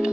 Hi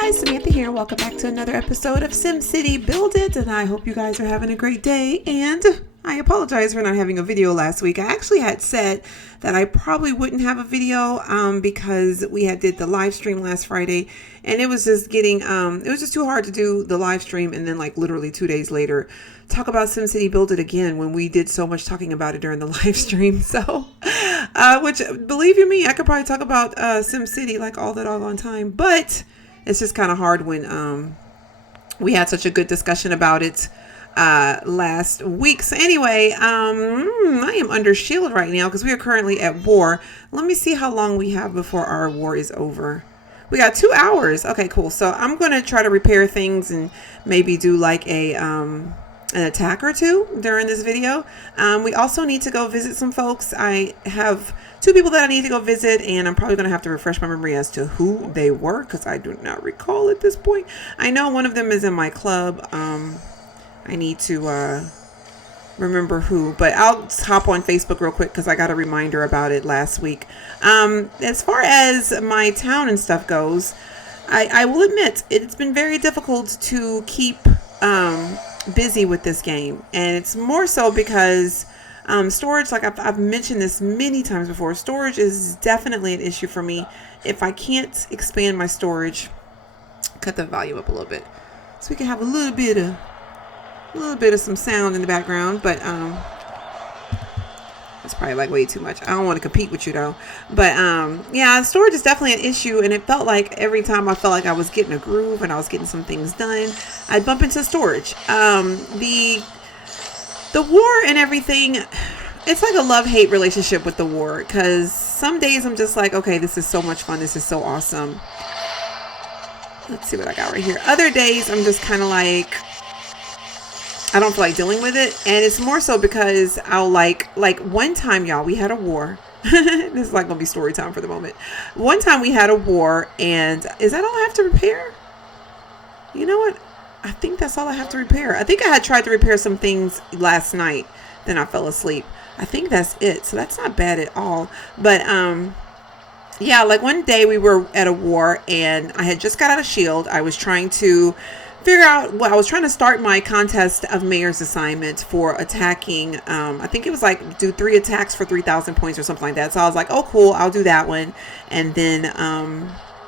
guys, Samantha here. Welcome back to another episode of Simcity Build It, and I hope you guys are having a great day. And I apologize for not having a video last week. I actually had said that I probably wouldn't have a video because we did the live stream last Friday, and it was just getting it was just too hard to do the live stream and then like literally 2 days later talk about Simcity Build It again when we did so much talking about it during the live stream. So which, believe you me, I could probably talk about Simcity like all the doggone time, but it's just kind of hard when we had such a good discussion about it last week. So anyway, I am under shield right now because we are currently at war. Let me see how long we have before our war is over. We got 2 hours. Okay, cool. So I'm going to try to repair things and maybe do like an attack or two during this video. We also need to go visit some folks. I have 2 people that I need to go visit, and I'm probably going to have to refresh my memory as to who they were because I do not recall at this point. I know one of them is in my club. I need to remember who, but I'll hop on Facebook real quick because I got a reminder about it last week. As far as my town and stuff goes, I will admit it's been very difficult to keep busy with this game, and it's more so because storage, like I've mentioned this many times before, storage is definitely an issue for me. If I can't expand my storage, cut the volume up a little bit so we can have a little bit of some sound in the background, but that's probably like way too much. I don't want to compete with you though, but yeah, storage is definitely an issue, and it felt like every time I felt like I was getting a groove and I was getting some things done, I'd bump into storage. The war and everything, it's like a love-hate relationship with the war, because some days I'm just like, okay, this is so much fun, this is so awesome. Let's see what I got right here. Other days I'm just kind of like, I don't feel like dealing with it. And it's more so because I'll like one time, y'all, we had a war. This is like gonna be story time for the moment. One time we had a war, and is that all I have to repair? You know what? I think that's all I have to repair. I think I had tried to repair some things last night, then I fell asleep. I think that's it. So that's not bad at all. But yeah, like one day we were at a war, and I had just got out of shield. I was trying to figure out what I was trying to start my contest of mayor's assignment for attacking. I think it was like do 3 attacks for 3,000 points or something like that. So I was like, oh cool, I'll do that one, and then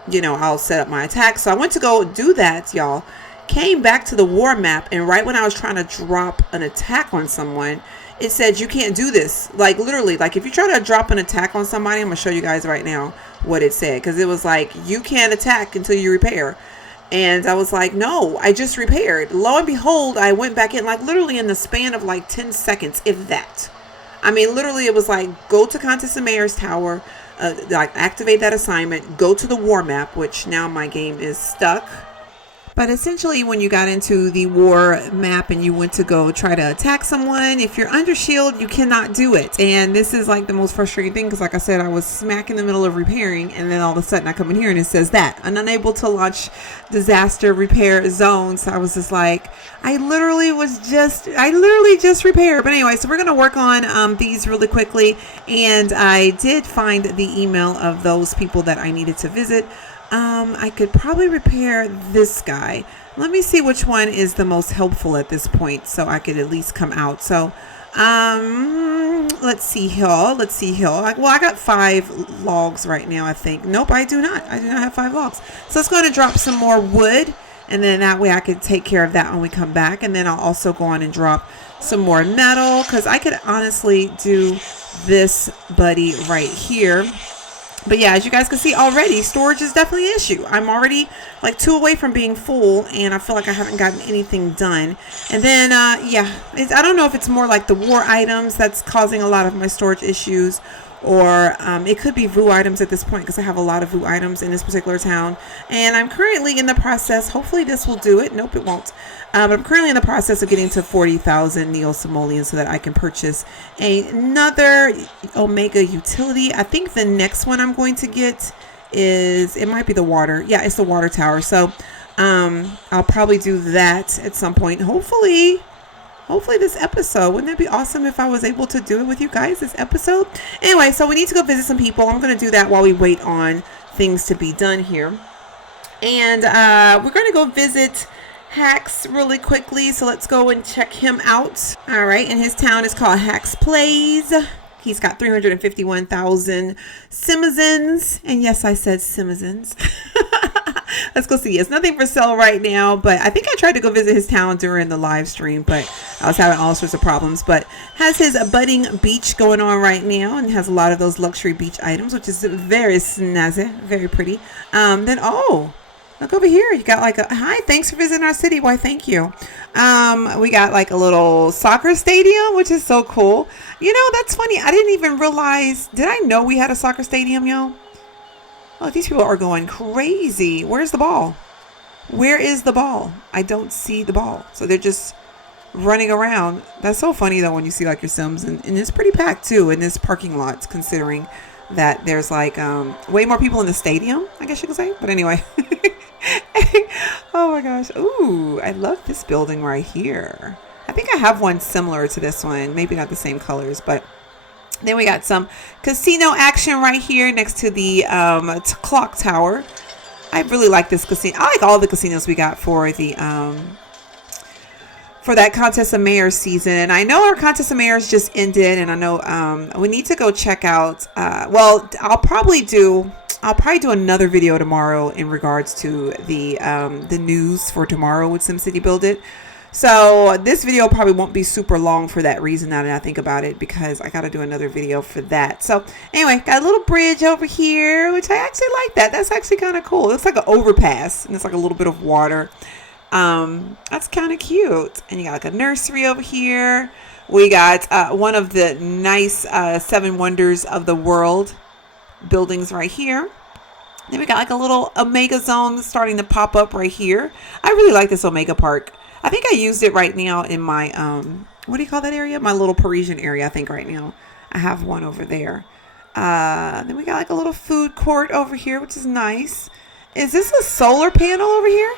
you know, I'll set up my attack. So I went to go do that, y'all. Came back to the war map, and right when I was trying to drop an attack on someone, it said you can't do this. Like literally, like if you try to drop an attack on somebody, I'm gonna show you guys right now what it said, because it was like you can't attack until you repair. And I was like, no, I just repaired. Lo and behold, I went back in, like literally in the span of like 10 seconds, if that. I mean, literally it was like, go to Contest of Mayor's Tower, like activate that assignment, go to the war map, which now my game is stuck. But essentially, when you got into the war map and you went to go try to attack someone, if you're under shield, you cannot do it. And this is like the most frustrating thing, because like I said, I was smack in the middle of repairing, and then all of a sudden I come in here and it says that I'm unable to launch disaster repair zones. So I was just like, I literally just repaired. But anyway, so we're going to work on these really quickly. And I did find the email of those people that I needed to visit. I could probably repair this guy. Let me see which one is the most helpful at this point, so I could at least come out. So, let's see here. Well, I got 5 logs right now, I think. Nope, I do not have 5 logs. So it's going to drop some more wood, and then that way I could take care of that when we come back. And then I'll also go on and drop some more metal, because I could honestly do this buddy right here. But yeah, as you guys can see already, storage is definitely an issue. I'm already like 2 away from being full, and I feel like I haven't gotten anything done. And then, yeah, I don't know if it's more like the war items that's causing a lot of my storage issues, or it could be VU items at this point, because I have a lot of VU items in this particular town. And I'm currently in the process, hopefully this will do it. Nope, it won't. But I'm currently in the process of getting to 40,000 neo-simoleons so that I can purchase another Omega utility. I think the next one I'm going to get is, it might be the water. Yeah, it's the water tower. So I'll probably do that at some point. Hopefully hopefully this episode. Wouldn't that be awesome if I was able to do it with you guys this episode? Anyway, so we need to go visit some people. I'm going to do that while we wait on things to be done here. And we're going to go visit Haxx really quickly. So let's go and check him out. All right. And his town is called Haxx Plays. He's got 351,000 citizens. And yes, I said citizens. Let's go see. It's nothing for sale right now, but I think I tried to go visit his town during the live stream, but I was having all sorts of problems. But has his budding beach going on right now, and has a lot of those luxury beach items, which is very snazzy, very pretty. Then look over here. You got like a hi. Thanks for visiting our city. Why, thank you. We got like a little soccer stadium, which is so cool. You know, that's funny. I didn't even realize. Did I know we had a soccer stadium, yo? Oh, these people are going crazy. Where's the ball? Where is the ball? I don't see the ball. So they're just running around. That's so funny, though, when you see like your Sims. And it's pretty packed, too, in this parking lot, considering that there's like way more people in the stadium, I guess you could say. But anyway. Oh, my gosh. Ooh, I love this building right here. I think I have one similar to this one. Maybe not the same colors, but... Then we got some casino action right here next to the clock tower. I really like this casino. I like all the casinos we got for the for that Contest of Mayors season. And I know our Contest of Mayors just ended, and I know we need to go check out. Well, I'll probably do another video tomorrow in regards to the news for tomorrow with SimCity Build It. So this video probably won't be super long for that reason, now that I think about it, because I got to do another video for that. So anyway, got a little bridge over here, which I actually like that. That's actually kind of cool. It looks like an overpass, and it's like a little bit of water. That's kind of cute. And you got like a nursery over here. We got one of the nice 7 wonders of the world buildings right here. Then we got like a little Omega zone starting to pop up right here. I really like this Omega Park. I think I used it right now in my, what do you call that area? My little Parisian area, I think right now. I have one over there. Then we got like a little food court over here, which is nice. Is this a solar panel over here?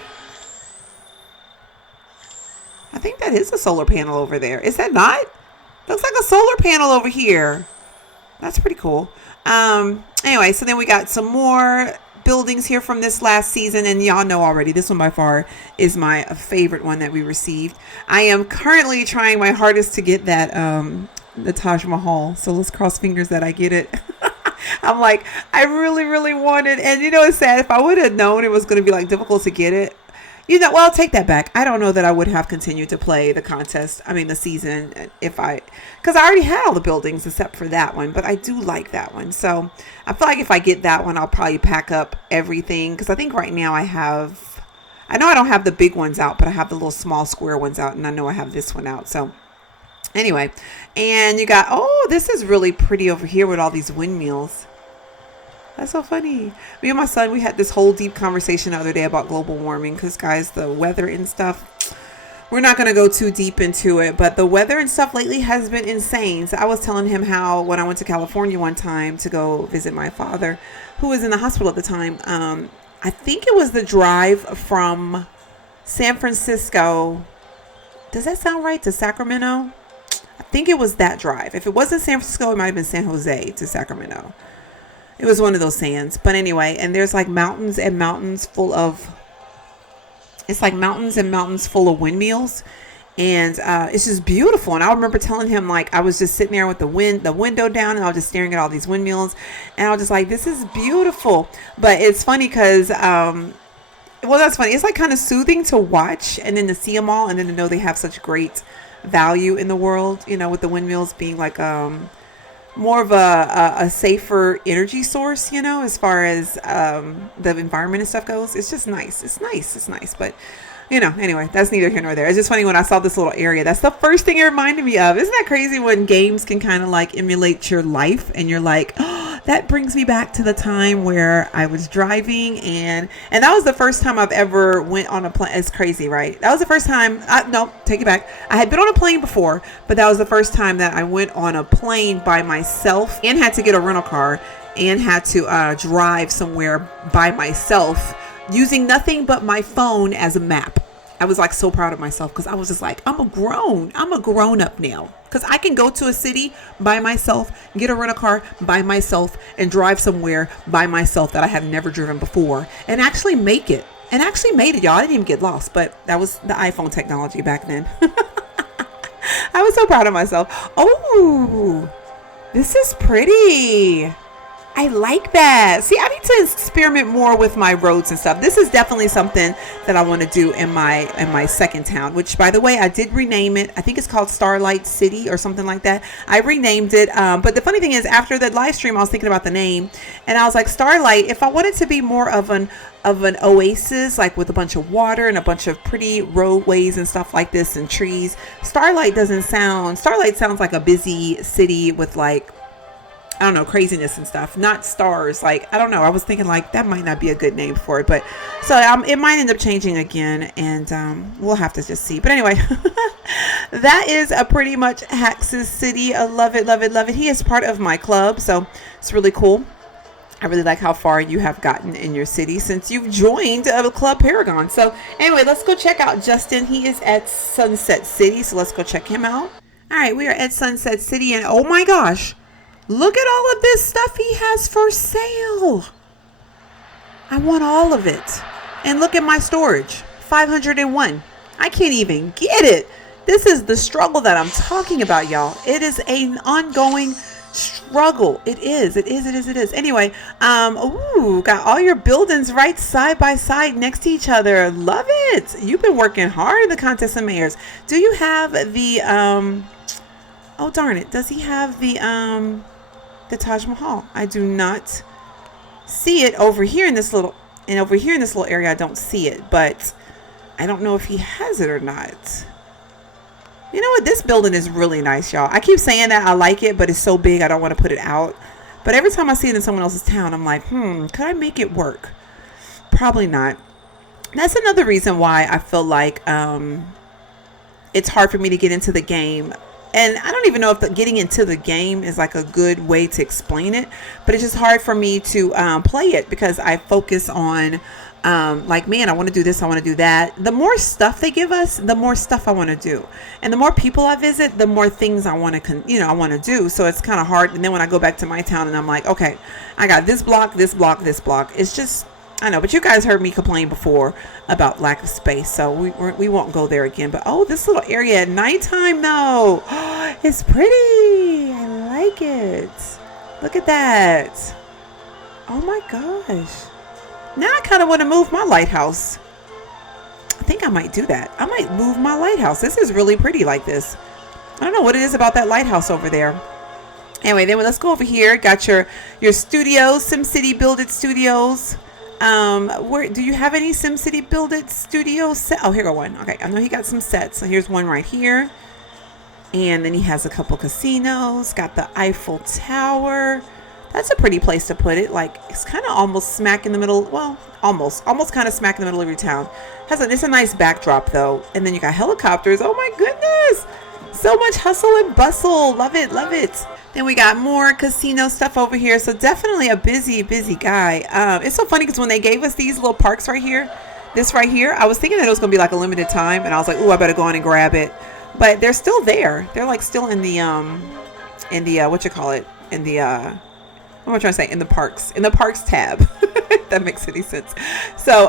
I think that is a solar panel over there. Is that not? Looks like a solar panel over here. That's pretty cool. Anyway, so then we got some more buildings here from this last season, and y'all know already this one by far is my favorite one that we received. I am currently trying my hardest to get that the Taj Mahal, so let's cross fingers that I get it. I'm like, I really want it, and you know, it's sad. If I would have known it was going to be like difficult to get it, you know, well, I'll take that back. I don't know that I would have continued to play the contest, I mean the season, because I already had all the buildings except for that one, but I do like that one. So I feel like if I get that one, I'll probably pack up everything, because I think right now I know I don't have the big ones out, but I have the little small square ones out, and I know I have this one out. So anyway, and you got, oh, this is really pretty over here with all these windmills. That's so funny. Me and my son, we had this whole deep conversation the other day about global warming, because guys, the weather and stuff, we're not going to go too deep into it, but the weather and stuff lately has been insane. So I was telling him how when I went to California one time to go visit my father, who was in the hospital at the time, I think it was the drive from San Francisco. Does that sound right? To Sacramento? I think it was that drive. If it wasn't San Francisco, it might have been San Jose to Sacramento. It was one of those sands. But anyway, and there's like mountains and mountains full of, it's like mountains and mountains full of windmills. And it's just beautiful. And I remember telling him, like, I was just sitting there with the window down, and I was just staring at all these windmills. And I was just like, this is beautiful. But it's funny because, well, that's funny. It's like kind of soothing to watch and then to see them all and then to know they have such great value in the world, you know, with the windmills being like more of a safer energy source, you know, as far as the environment and stuff goes. It's just nice. It's nice. But, you know, anyway, that's neither here nor there. It's just funny when I saw this little area. That's the first thing it reminded me of. Isn't that crazy when games can kind of like emulate your life and you're like, oh, that brings me back to the time where I was driving and that was the first time I've ever went on a plane. It's crazy, right? That was the first time. No, take it back. I had been on a plane before, but that was the first time that I went on a plane by myself and had to get a rental car and had to drive somewhere by myself using nothing but my phone as a map. I was like so proud of myself because I was just like, I'm a grown up now, because I can go to a city by myself, get a rental car by myself, and drive somewhere by myself that I have never driven before, and actually make it. And actually made it, y'all. I didn't even get lost, but that was the iPhone technology back then. I was so proud of myself. Oh, this is pretty. I like that. See, I need to experiment more with my roads and stuff. This is definitely something that I want to do in my second town, which, by the way, I did rename it. I think it's called Starlight City or something like that. I renamed it. But the funny thing is, after that live stream, I was thinking about the name, and I was like, Starlight, if I wanted to be more of an oasis, like with a bunch of water and a bunch of pretty roadways and stuff like this and trees, Starlight sounds like a busy city with, like, I don't know, craziness and stuff, not stars. Like, I don't know. I was thinking like that might not be a good name for it, but so it might end up changing again, and we'll have to just see. But anyway, that is a pretty much Haxx's city. I love it, love it, love it. He is part of my club, so it's really cool. I really like how far you have gotten in your city since you've joined Club Paragon. So anyway, let's go check out Justin. He is at Sunset City, so let's go check him out. All right, we are at Sunset City, and oh my gosh, look at all of this stuff he has for sale. I want all of it. And look at my storage, 501. I can't even get it. This is the struggle that I'm talking about, y'all. It is an ongoing struggle. It is. Anyway, got all your buildings right side by side next to each other. Love it. You've been working hard in the Contest of Mayors. Do you have the oh darn it, does he have the Taj Mahal? I do not see it over here in this little area. I don't see it, but I don't know if he has it or not. You know what? This building is really nice, y'all. I keep saying that I like it, but it's so big I don't want to put it out. But every time I see it in someone else's town, I'm like, could I make it work? Probably not. That's another reason why I feel like it's hard for me to get into the game. And I don't even know if getting into the game is like a good way to explain it, but it's just hard for me to play it because I focus on like, man, I want to do this, I want to do that. The more stuff they give us, the more stuff I want to do, and the more people I visit, the more things I want to I want to do. So it's kind of hard. And then when I go back to my town and I'm like, okay, I got this block, this block, this block, it's just, I know, but you guys heard me complain before about lack of space, so we won't go there again. But oh, this little area at nighttime though, it's pretty. I like it. Look at that. Oh my gosh. Now I kind of want to move my lighthouse. I think I might do that. I might move my lighthouse. This is really pretty like this. I don't know what it is about that lighthouse over there. Anyway, then let's go over here. Got your studios, SimCity Build It Studios. Where do you have any SimCity Build It Studio set? Oh, here go one. Okay, I know he got some sets. So here's one right here. And then he has a couple casinos. Got the Eiffel Tower. That's a pretty place to put it. Like, it's kind of almost smack in the middle. Well, almost kind of smack in the middle of your town. It's a nice backdrop though. And then you got helicopters. Oh my goodness. So much hustle and bustle. Love it. Love it. Then we got more casino stuff over here. So definitely a busy guy. It's so funny because when they gave us these little parks right here, this right here, I was thinking that it was going to be like a limited time. And I was like, oh, I better go on and grab it. But they're still there. They're like still in the what you call it? In the, what am I trying to say? In the parks tab. If that makes any sense. So,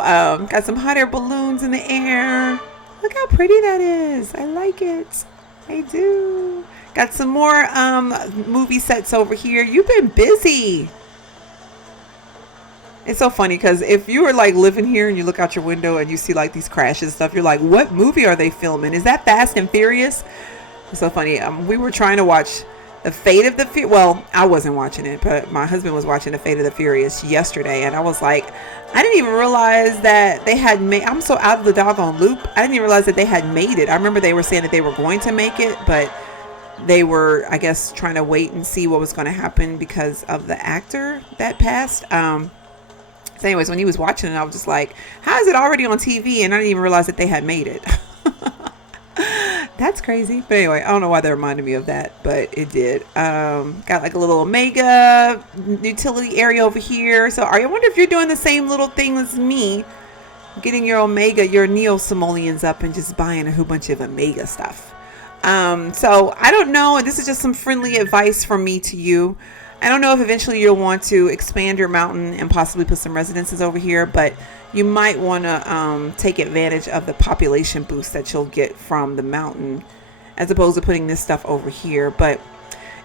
got some hot air balloons in the air. Look how pretty that is. I like it. I do. Got some more movie sets over here. You've been busy. It's so funny because if you were like living here and you look out your window and you see like these crashes and stuff, you're like, what movie are they filming? Is that Fast and Furious? It's so funny. We were trying to watch The Fate of the Furious. Well, I wasn't watching it, but my husband was watching The Fate of the Furious yesterday. And I was like, I didn't even realize that they had made, I'm so out of the doggone loop. I didn't even realize that they had made it. I remember they were saying that they were going to make it, but they were, I guess, trying to wait and see what was going to happen because of the actor that passed. So anyways, when he was watching it, I was just like, how is it already on TV? And I didn't even realize that they had made it. That's crazy. But anyway, I don't know why that reminded me of that, but it did. Got like a little Omega utility area over here. So I wonder if you're doing the same little thing as me getting your Omega, your Neo Simoleons up and just buying a whole bunch of Omega stuff. So I don't know. This is just some friendly advice from me to you. I don't know if eventually you'll want to expand your mountain and possibly put some residences over here, but you might want to take advantage of the population boost that you'll get from the mountain as opposed to putting this stuff over here. But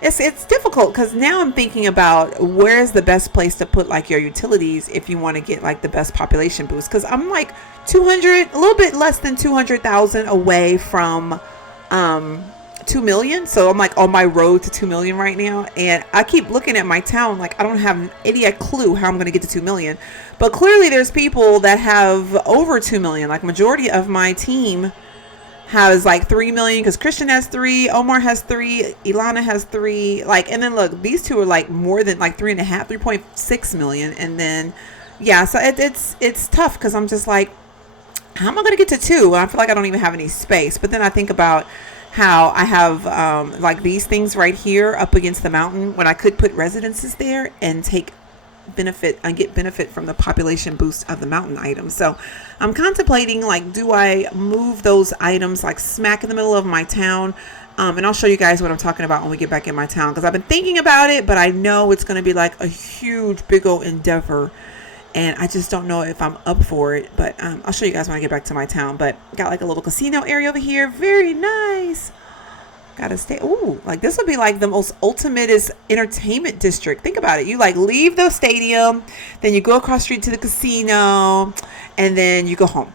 it's difficult because now I'm thinking about where's the best place to put like your utilities if you want to get like the best population boost, because I'm like 200, a little bit less than 200,000 away from 2 million. So I'm like on my road to 2 million right now, and I keep looking at my town like I don't have any clue how I'm going to get to 2 million, but clearly there's people that have over 2 million. Like majority of my team has like 3 million, because Christian has 3, Omar has 3, Ilana has 3, like, and then look, these two are like more than like 3.5, 3.6 million. And then yeah, so it's tough because I'm just like, how am I going to get to 2? I feel like I don't even have any space. But then I think about how I have like these things right here up against the mountain when I could put residences there and take benefit and get benefit from the population boost of the mountain items. So I'm contemplating, like, do I move those items like smack in the middle of my town? And I'll show you guys what I'm talking about when we get back in my town, because I've been thinking about it, but I know it's going to be like a huge big old endeavor, and I just don't know if I'm up for it. But I'll show you guys when I get back to my town. But got like a little casino area over here, very nice. Gotta stay. Ooh, like this would be like the most ultimate is entertainment district. Think about it. You like leave the stadium, then you go across the street to the casino, and then you go home.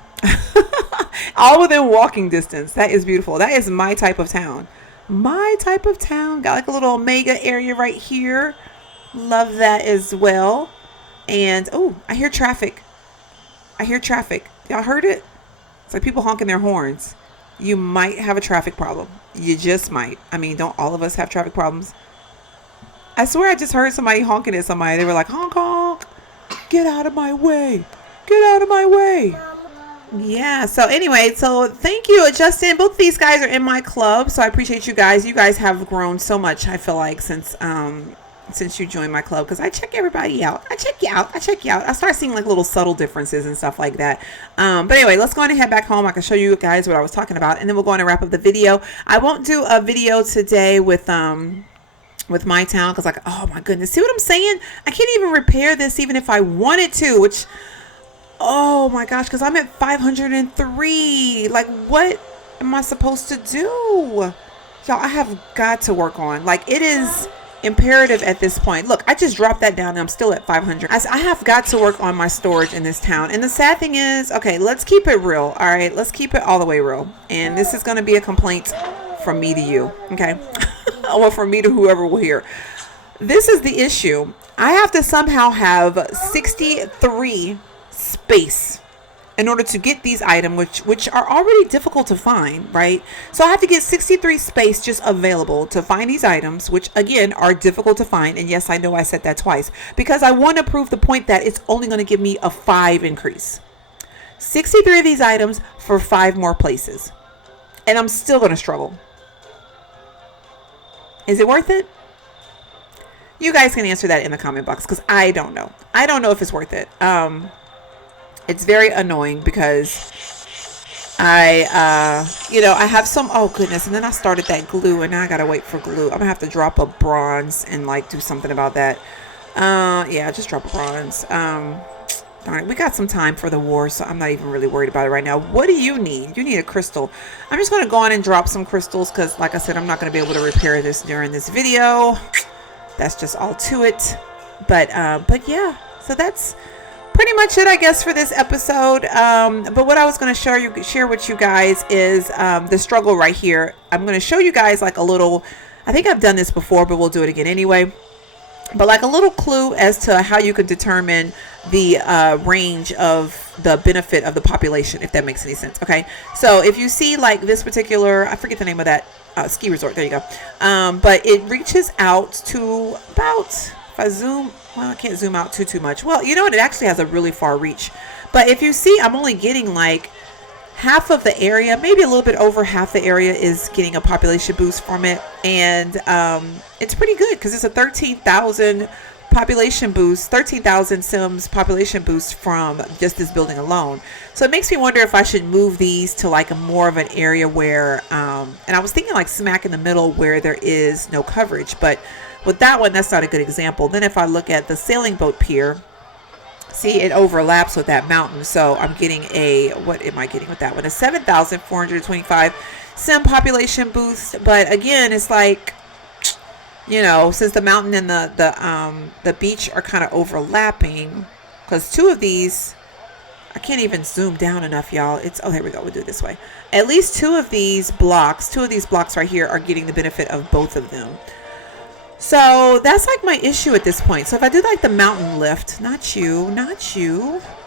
All within walking distance. That is beautiful. That is my type of town. My type of town. Got like a little Omega area right here. Love that as well. And oh, I hear traffic. I hear traffic. Y'all heard it? It's like people honking their horns. You might have a traffic problem. You just might. I mean, don't all of us have traffic problems? I swear I just heard somebody honking at somebody. They were like, honk, honk. Get out of my way. Get out of my way. Yeah. So anyway, so thank you, Justin. Both of these guys are in my club. So I appreciate you guys. You guys have grown so much, I feel like, since you joined my club, because I check everybody out. I check you out. I start seeing like little subtle differences and stuff like that. But anyway, let's go on and head back home. I can show you guys what I was talking about, and then we'll go on and wrap up the video. I won't do a video today with my town, because like, oh my goodness, see what I'm saying? I can't even repair this even if I wanted to, which, oh my gosh, because I'm at 503. Like, what am I supposed to do? Y'all, I have got to work on, like, it is imperative at this point. Look, I just dropped that down and I'm still at 500. I have got to work on my storage in this town. And the sad thing is, okay, let's keep it real. All right, let's keep it all the way real. And this is going to be a complaint from me to you, okay? Or from me to whoever will hear. This is the issue. I have to somehow have 63 space in order to get these items, which are already difficult to find, right? So I have to get 63 space just available to find these items, which again are difficult to find. And yes, I know I said that twice, because I want to prove the point that it's only going to give me a 5 increase. 63 of these items for 5 more places. And I'm still going to struggle. Is it worth it? You guys can answer that in the comment box, because I don't know. I don't know if it's worth it. It's very annoying because I have some, oh goodness. And then I started that glue, and now I got to wait for glue. I'm going to have to drop a bronze and like do something about that. Yeah, just drop a bronze. Darn it. We got some time for the war, so I'm not even really worried about it right now. What do you need? You need a crystal. I'm just going to go on and drop some crystals, because like I said, I'm not going to be able to repair this during this video. That's just all to it. But yeah, so that's pretty much it, I guess, for this episode. But what I was going to share with you guys is the struggle right here. I'm going to show you guys like a little, I think I've done this before, but we'll do it again anyway. But like a little clue as to how you can determine the range of the benefit of the population, if that makes any sense. Okay, so if you see like this particular, I forget the name of that ski resort, there you go, but it reaches out to about, if I zoom, well, I can't zoom out too much. Well, you know what, it actually has a really far reach. But if you see, I'm only getting like half of the area, maybe a little bit over half the area is getting a population boost from it. And it's pretty good, because it's a 13,000 population boost, 13,000 Sims population boost from just this building alone. So it makes me wonder if I should move these to like a more of an area where, and I was thinking like smack in the middle where there is no coverage, but with that one, that's not a good example. Then if I look at the sailing boat pier, see, it overlaps with that mountain. So I'm getting a, what am I getting with that one? A 7,425 Sim population boost. But again, it's like, you know, since the mountain and the beach are kind of overlapping, because two of these, I can't even zoom down enough, y'all. It's, oh, here we go. We'll do it this way. At least two of these blocks right here are getting the benefit of both of them. So that's like my issue at this point. So if I do like the mountain lift, not you.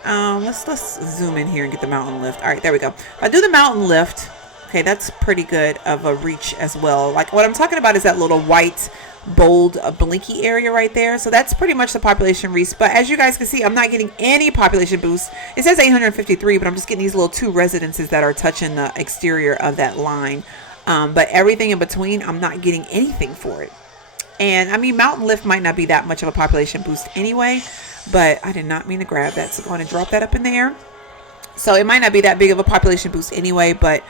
Let's zoom in here and get the mountain lift. All right, there we go. If I do the mountain lift, okay, that's pretty good of a reach as well. Like what I'm talking about is that little white, bold, blinky area right there. So that's pretty much the population reach. But as you guys can see, I'm not getting any population boost. It says 853, but I'm just getting these little two residences that are touching the exterior of that line. But everything in between, I'm not getting anything for it. And I mean, mountain lift might not be that much of a population boost anyway, but I did not mean to grab that. So I'm going to drop that up in there. So it might not be that big of a population boost anyway, but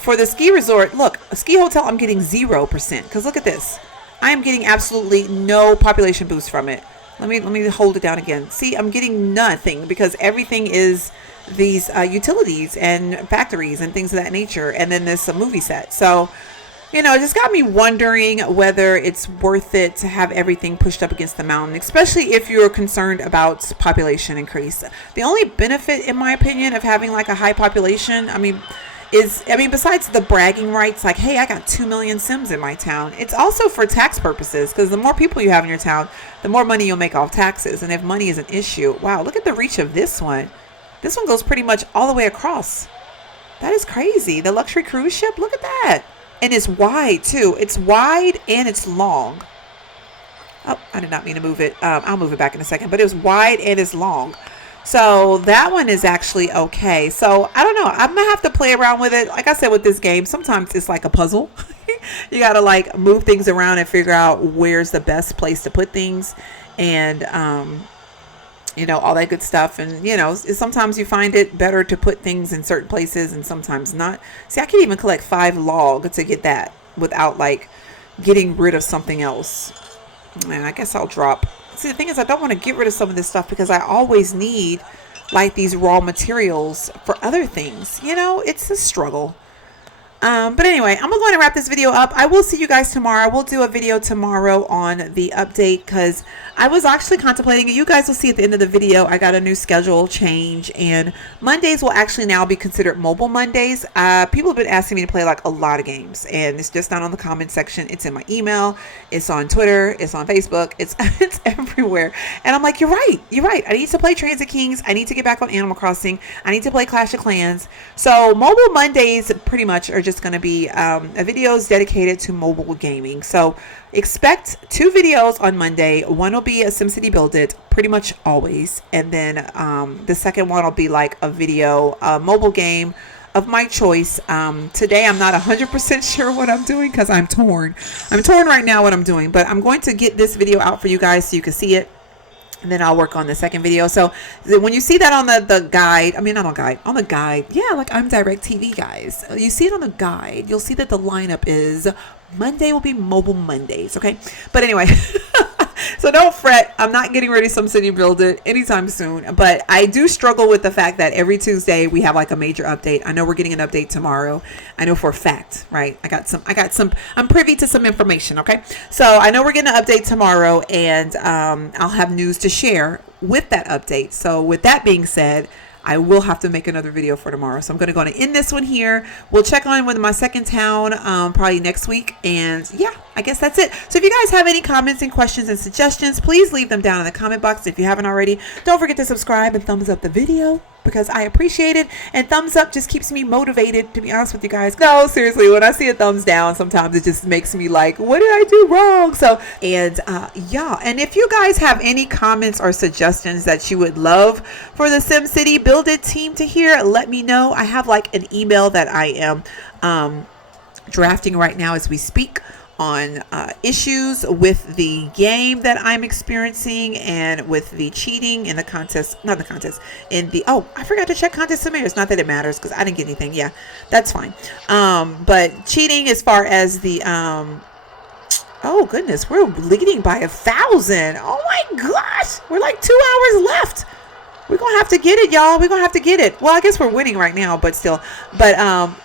for the ski resort, look, a ski hotel, I'm getting 0%. Because look at this. I am getting absolutely no population boost from it. Let me hold it down again. See, I'm getting nothing because everything is these utilities and factories and things of that nature. And then there's a movie set. So, you know, it just got me wondering whether it's worth it to have everything pushed up against the mountain, especially if you're concerned about population increase. The only benefit, in my opinion, of having like a high population, besides the bragging rights, like, hey, I got 2 million Sims in my town, it's also for tax purposes, because the more people you have in your town, the more money you'll make off taxes. And if money is an issue, wow, look at the reach of this one. This one goes pretty much all the way across. That is crazy. The luxury cruise ship, look at that. And it's wide too. It's wide and it's long. Oh, I did not mean to move it. I'll move it back in a second. But it was wide and it's long. So that one is actually okay. So I don't know. I'm going to have to play around with it. Like I said with this game, sometimes it's like a puzzle. You got to like move things around and figure out where's the best place to put things. And you know, all that good stuff. And, you know, sometimes you find it better to put things in certain places and sometimes not. See, I can even collect 5 log to get that without like getting rid of something else. And I guess I'll drop. See, the thing is, I don't want to get rid of some of this stuff because I always need like these raw materials for other things. You know, it's a struggle. But anyway, I'm going to wrap this video up. I will see you guys tomorrow. We'll do a video tomorrow on the update because I was actually contemplating it. You guys will see at the end of the video, I got a new schedule change and Mondays will actually now be considered mobile Mondays. People have been asking me to play like a lot of games and it's just not on the comment section. It's in my email. It's on Twitter. It's on Facebook. It's everywhere. And I'm like, you're right. You're right. I need to play Transit Kings. I need to get back on Animal Crossing. I need to play Clash of Clans. So mobile Mondays pretty much are just going to be videos dedicated to mobile gaming. So expect 2 videos on Monday. One will be a SimCity Build It, pretty much always. And then the second one will be like a video, mobile game of my choice. Today I'm not 100% sure what I'm doing because I'm torn. I'm torn right now what I'm doing. But I'm going to get this video out for you guys so you can see it. And then I'll work on the second video. So when you see that on the guide, I mean, not on guide, on the guide. Yeah, like I'm DirecTV, guys. You see it on the guide. You'll see that the lineup is Monday will be Mobile Mondays. Okay. But anyway, so don't fret. I'm not getting ready to SimCity Build It anytime soon. But I do struggle with the fact that every Tuesday we have like a major update. I know we're getting an update tomorrow. I know for a fact, right? I'm privy to some information. Okay. So I know we're getting an update tomorrow and I'll have news to share with that update. So with that being said, I will have to make another video for tomorrow. So I'm going to end this one here. We'll check on with my second town probably next week. And yeah, I guess that's it. So if you guys have any comments and questions and suggestions, please leave them down in the comment box. If you haven't already, don't forget to subscribe and thumbs up the video because I appreciate it. And thumbs up just keeps me motivated, to be honest with you guys. No, seriously, when I see a thumbs down, sometimes it just makes me like, what did I do wrong? So, and yeah, and if you guys have any comments or suggestions that you would love for the SimCity Build It team to hear, let me know. I have like an email that I am drafting right now as we speak on issues with the game that I'm experiencing and with the cheating in the contest, not the contest, in the, oh, I forgot to check contest submitters. Not that it matters because I didn't get anything. Yeah, that's fine. But cheating as far as the, oh goodness, we're leading by 1,000. Oh my gosh, we're like 2 hours left. We're gonna have to get it, y'all. We're gonna have to get it. Well, I guess we're winning right now, but still. But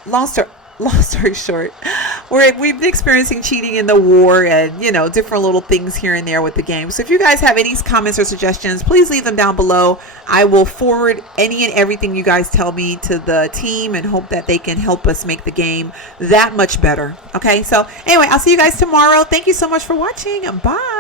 long story short, we've been experiencing cheating in the war and, you know, different little things here and there with the game. So if you guys have any comments or suggestions, please leave them down below. I will forward any and everything you guys tell me to the team and hope that they can help us make the game that much better. Okay, so anyway, I'll see you guys tomorrow. Thank you so much for watching. Bye.